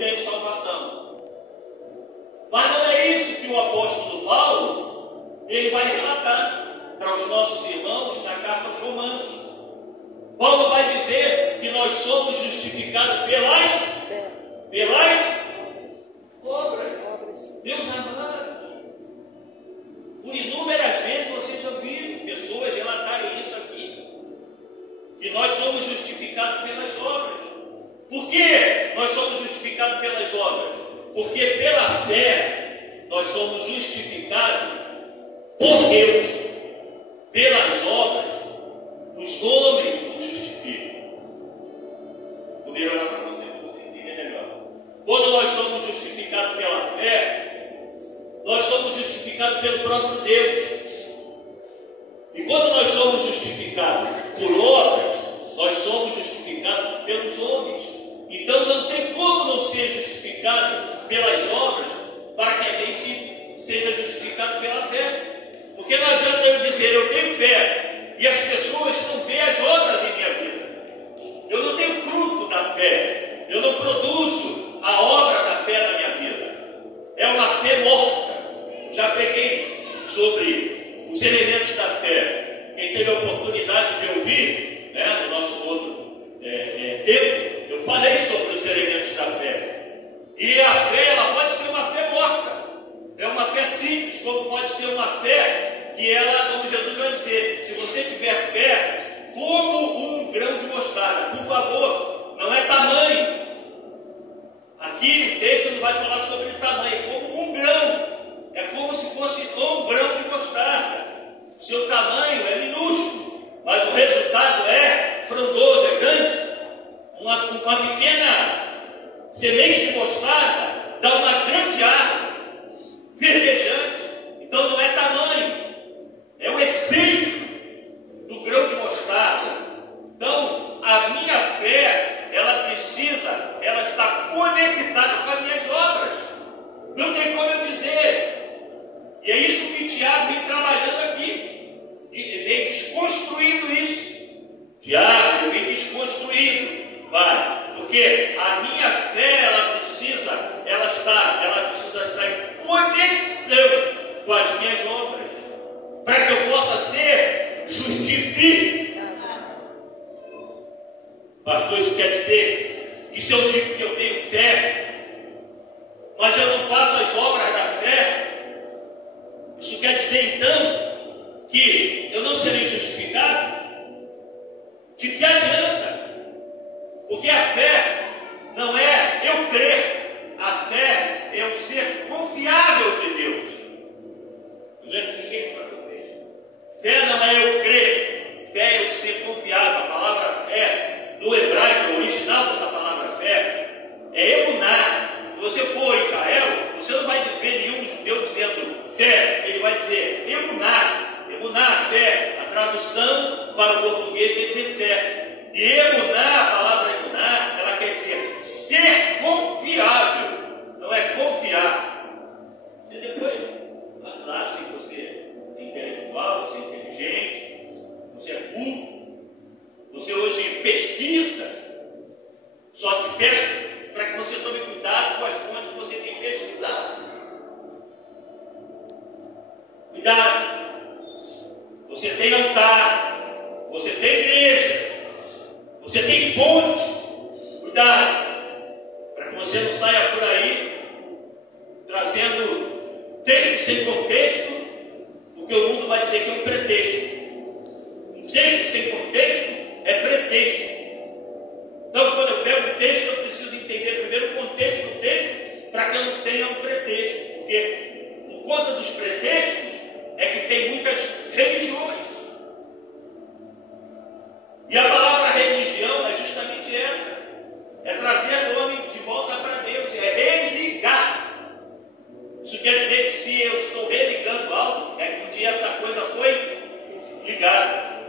tenho salvação. Mas não é isso que o apóstolo Paulo ele vai relatar para os nossos irmãos na carta aos Romanos. Paulo vai dizer que nós somos justificados pelas obras. Meus amados, por inúmeras vezes vocês já viram pessoas relatarem isso aqui, que nós somos justificados pelas obras. Por que nós somos justificados pelas obras? Porque pela fé nós somos justificados por Deus. Pelas obras os homens nos justificam. Poderia olhar para você entender melhor. Quando nós somos justificados pela fé, nós somos justificados pelo próprio Deus. E quando nós somos justificados por obras, nós somos justificados pelos homens. Então não tem como não ser justificado pelas obras para que a gente seja justificado pela fé. Porque não adianta eu dizer eu tenho fé e as pessoas não veem as obras em minha vida. Eu não tenho fruto da fé. Eu não produzo a obra da fé na minha vida. É uma fé morta. Já preguei sobre os elementos da fé. Quem teve a oportunidade de ouvir, no nosso outro tempo, eu falei sobre os elementos da fé. E a fé, ela pode ser uma fé morta. É uma fé simples, como pode ser uma fé que ela, como Jesus vai dizer, se você tiver fé, como um grão de mostarda. Por favor, não é tamanho. Aqui o texto não vai falar sobre tamanho, como um grão. É como se fosse um grão de mostarda. Seu tamanho é minúsculo, mas o resultado é frondoso, é grande. Uma pequena semente de mostarda dá uma grande árvore, verdejante. Então não é tamanho, é o efeito do grão de mostarda. Então a minha fé, ela está conectada com as minhas obras. Não tem como eu dizer. E é isso que Tiago vem trabalhando aqui, vem desconstruindo isso. Tiago vem desconstruindo, porque a minha fé, ela precisa estar em conexão com as minhas obras, para que eu possa ser justificado. Pastor, isso quer dizer que se eu digo que eu tenho fé, mas eu não faço as obras da fé, isso quer dizer então que eu não serei justificado? De que adianta? Porque a fé não é eu crer, a fé é eu ser confiável de Deus. Eu já expliquei para vocês. Fé não é eu crer, fé é eu ser confiável. A palavra fé, no hebraico, o original dessa palavra fé, é emuná. Se você for a Israel, você não vai ver nenhum judeu dizendo fé, ele vai dizer emuná. Emuná, fé. A tradução para o português quer dizer fé. E emuná, a palavra emuná, ela quer dizer ser confiável. Não é confiar. Você depois, claro, se você é intelectual, você é inteligente, você é burro, você hoje pesquisa, só te peço para que você tome cuidado com as fontes que você tem pesquisado. Cuidado. Você tem altar, você tem igreja, você tem fonte. Cuidado, para que você não saia por aí trazendo texto sem contexto, porque o mundo vai dizer que é um pretexto. Um texto sem contexto é pretexto. Então, quando eu pego o texto, eu preciso entender primeiro o contexto do texto, para que eu não tenha um pretexto. Porque, por conta dos pretextos, é que tem muitas religiões. E a palavra religião é justamente essa. É trazer o homem de volta para Deus. É religar. Isso quer dizer que se eu estou religando algo, é que um dia essa coisa foi ligada.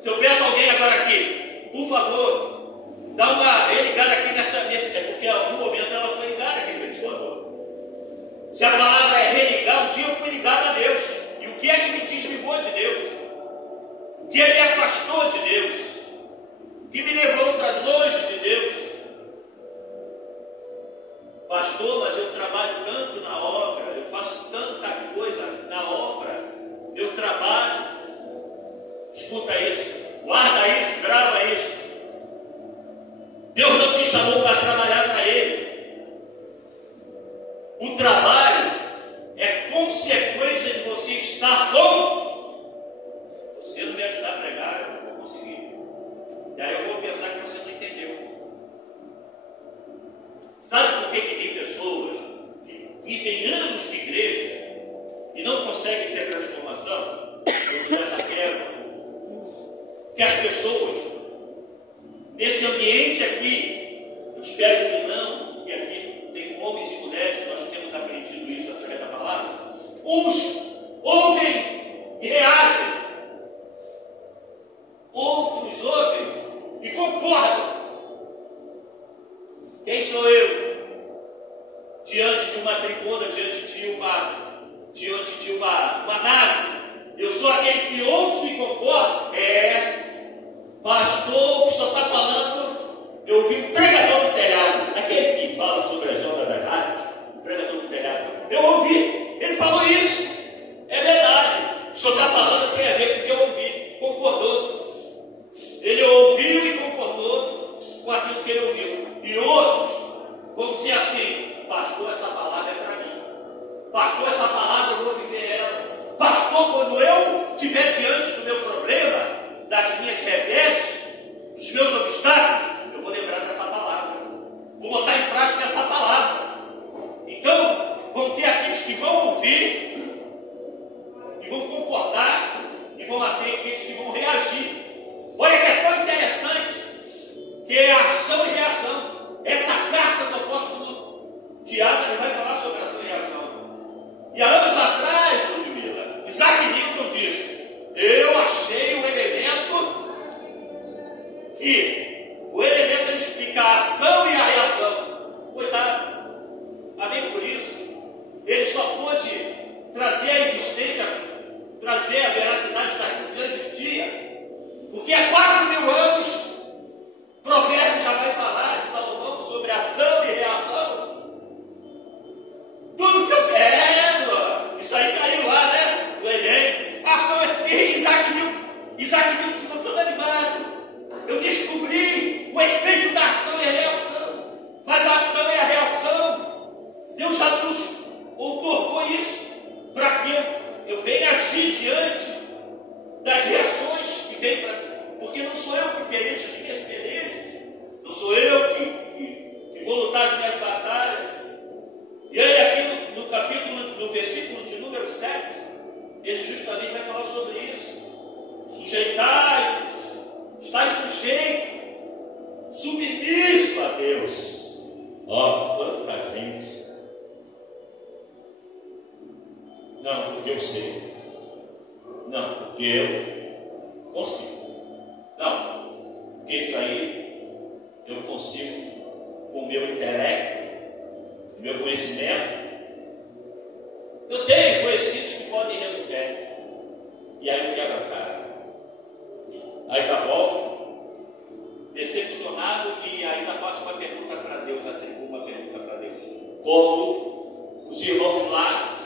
Se eu peço alguém agora aqui, por favor, dá uma religada aqui nesse, porque em algum momento ela foi ligada aqui no ventilador. Se a palavra é religar, um dia eu fui ligado a Deus. E o que é que me desligou de Deus? O que me afastou de Deus? O que me levou para longe de Deus? pastor, mas eu trabalho tanto na obra, eu faço tanta coisa na obra, eu trabalho. Escuta isso, guarda isso, grava isso. Deus não te chamou para trabalhar para Ele. O trabalho é consequência de você estar com. Você não me ajudar a pregar, eu não vou conseguir. E aí eu vou pensar que você não entendeu. Sabe por que tem pessoas que vivem anos de igreja e não conseguem ter transformação? Eu tenho essa quebra. Porque as pessoas, nesse ambiente aqui, eu espero que não, e aqui tem homens e mulheres, nós temos aprendido isso através da palavra, uns ouvem e reagem, outros ouvem e concordam. Quem sou eu? Diante de uma tribuna, diante de uma nave, eu sou aquele que ouço e concorda. Pastor, que só está falando, eu ouvi um pregador no telhado, aquele que fala sobre as ondas das rádios, o pregador no telhado. Eu ouvi, ele falou isso, é verdade. O senhor está falando, tem a ver com o que eu ouvi, concordou. Ele ouviu e concordou com aquilo que ele ouviu. E outros vão dizer assim: pastor, essa palavra é para mim. Pastor, essa palavra eu vou viver ela. Pastor, quando eu estiver diante do meu problema, das minhas reveses, dos meus obstáculos, eu vou lembrar dessa palavra. Vou botar em prática essa palavra. Então, vão ter aqueles que vão ouvir e vão concordar, e vão ter aqueles que vão reagir. Olha que é tão interessante que é ação e reação. Essa carta do apóstolo Tiago, ele vai falar sobre ação e reação. E há anos atrás, Ludmila, Isaac Newton disse: eu achei o elemento ele explica a ação e a reação. Foi dado. Amém por isso. Ele só pôde trazer a existência, trazer a veracidade daquilo que já existia, porque há 4.000 anos, Provérbios já vai falar de Salomão sobre ação e reação. Tudo que eu fiz, isso aí caiu lá, né? Do Enem. Ação e Isaac Newton ficou todo animado. Eu descobri o efeito da ação e a reação. Mas a ação e a reação, Deus já nos outorgou isso para que eu venha agir diante das reações que vêm para mim. Porque não sou eu que pelejo as minhas pelejas, não sou eu que vou lutar as minhas batalhas. E aí aqui no capítulo, no versículo de número 7, ele justamente vai falar sobre isso. Sujeitai, estai sujeito, submisso a Deus. Ó, quanta gente. Não, porque eu sei. Não, porque eu consigo. Não, porque isso aí eu consigo com o meu intelecto, o meu conhecimento. Eu tenho conhecidos que podem resolver. E aí eu quebro a cara. Aí da volta, decepcionado, e ainda faço uma pergunta para Deus, atribuo uma pergunta para Deus. Como os irmãos lá,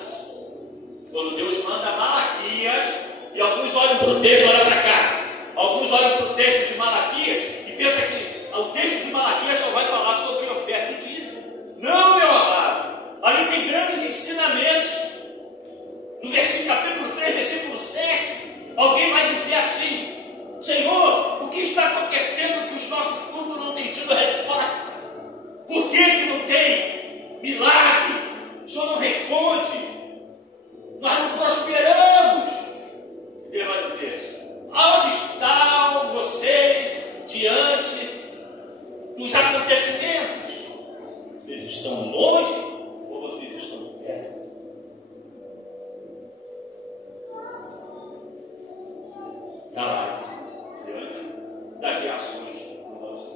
quando Deus manda Malaquias, e alguns olham para o texto, olham para cá. Alguns olham para o texto de Malaquias e pensam que o texto de Malaquias só vai falar sobre oferta e dízimo. Não, meu amado. Ali tem grandes ensinamentos. No versículo capítulo 3, versículo 7, alguém vai dizer assim: Senhor, o que está acontecendo que os nossos cultos não têm tido resposta? Por que não tem milagre? O Senhor não responde. Nós não prosperamos. Deus vai dizer: aonde estão vocês diante dos acontecimentos? Vocês estão longe ou vocês estão perto? Caralho, diante das reações do nosso.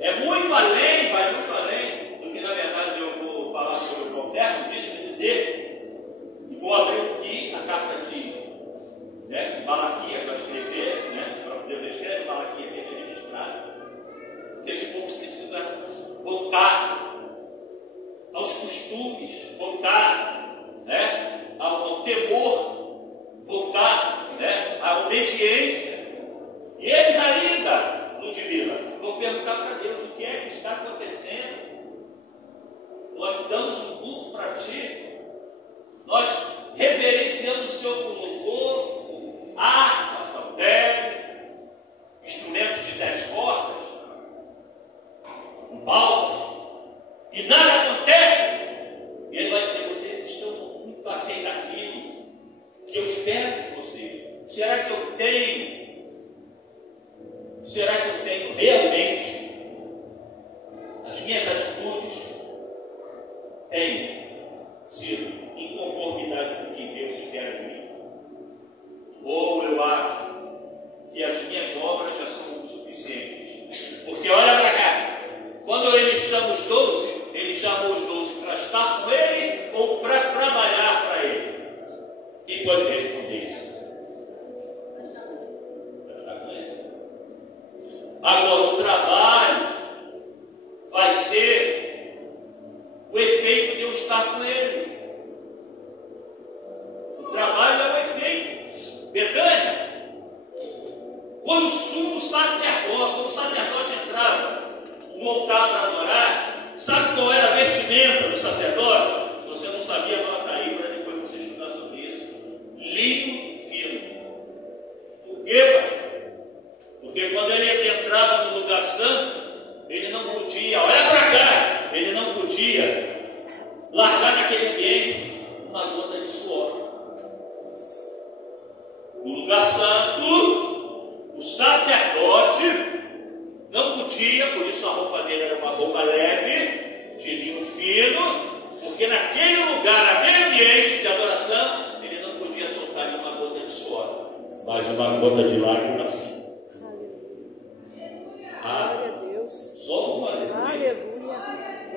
É muito além, vai muito além do que na verdade eu vou falar sobre o oferta, dízimo e dizer, e vou abrir aqui a carta de Malaquias vai escrever, né? Deus escreve, Malaquias deixa registrado, porque esse povo precisa voltar perguntar para Deus o que é que está acontecendo. Nós damos um culto para Ti, nós reverenciamos o Senhor com louvor, harpa, saltério, instrumentos de 10 cordas, palmas, e nada acontece. E Ele vai dizer: vocês estão muito aquém daquilo que eu espero de vocês. Será que eu tenho realmente as minhas atitudes têm sido em conformidade com o que Deus espera de mim? Ou eu acho que as minhas obras já são o suficientes? Porque olha para cá, quando Ele chama os 12, Ele chamou os 12 para estar com Ele ou para trabalhar para Ele? Quem pode responder isso? Para estar com Ele. Agora, o trabalho vai ser o efeito de eu estar com Ele. O trabalho é o efeito. Betânia, quando o sumo sacerdote, quando o sacerdote entrava no altar para adorar, sabe qual era a vestimenta do sacerdote? Se você não sabia, anota aí para depois você estudar sobre isso. Linho fino. Por quê, pastor? Porque quando ele entrava no lugar santo, ele não podia, olha para cá, ele não podia largar naquele ambiente uma gota de suor. No lugar santo, o sacerdote não podia, por isso a roupa dele era uma roupa leve, de linho fino, porque naquele lugar, naquele ambiente de adoração, ele não podia soltar nenhuma gota de suor, mas uma gota de lágrima sim. Glória a Deus. Só uma aleluia. Aleluia.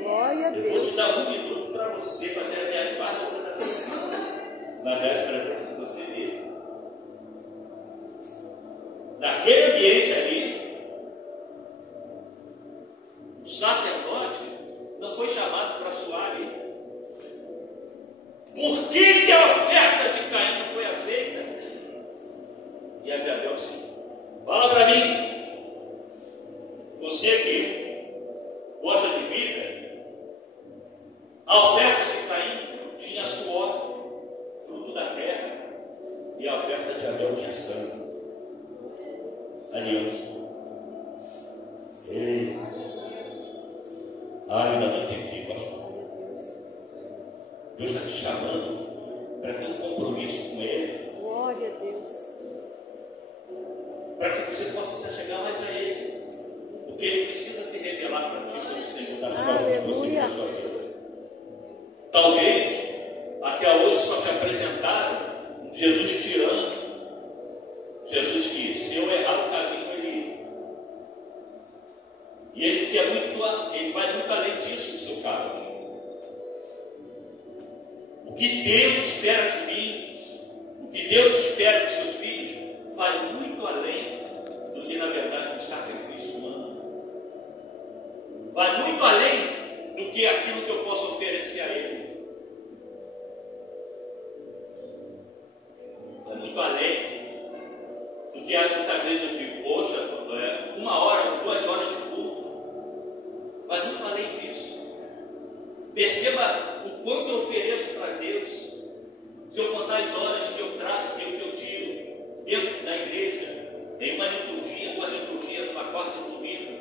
Glória a Eu vou te Deus. dar 1 minuto para você fazer a viagem mais longa da sua vida. Na véspera para você ver. Naquele ambiente ali, o sacerdote não foi chamado para suar ali. Por que a oferta de Caim não foi aceita? E a de Abel sim. Fala para mim. Você que gosta de Bíblia, a oferta de Caim tinha suor, fruto da terra, e a oferta de Abel tinha sangue, aliança. Ainda não entendi, pastor. Deus está te chamando para ter um compromisso com Ele. Glória a Deus. Para que você possa se achegar mais a Ele. Porque Ele precisa se revelar para ti como Senhor da sua vida. Talvez até hoje só te apresentaram um Jesus tirano. Jesus que, se eu errar o caminho, Ele. E Ele vai muito além disso no seu caso. O que Deus espera de mim, o que Deus espera dos seus filhos, vai muito além do que, na verdade, um sacrifício humano. Vai muito além do que aquilo que eu posso oferecer a Ele. Vai muito além do que muitas vezes eu digo: poxa, 1 hora, 2 horas de culto. Vai muito além disso. Perceba o quanto eu ofereço para Deus. Se eu contar as horas que eu trato, que eu tiro dentro da igreja, em uma liturgia, 2 liturgias, numa quarta e domingo.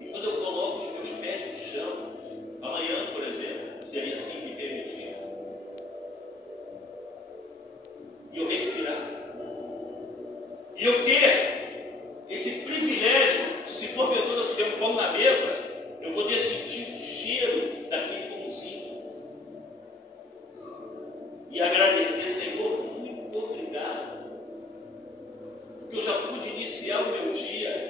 E quando eu coloco os meus pés no chão, amanhã, por exemplo, seria assim que permitir. E eu respirar. E eu ter esse privilégio, se porventura eu tiver um pão na mesa, eu poder sentir o cheiro daquele pãozinho. E agradecer: Senhor, muito obrigado. Porque eu já pude iniciar o meu dia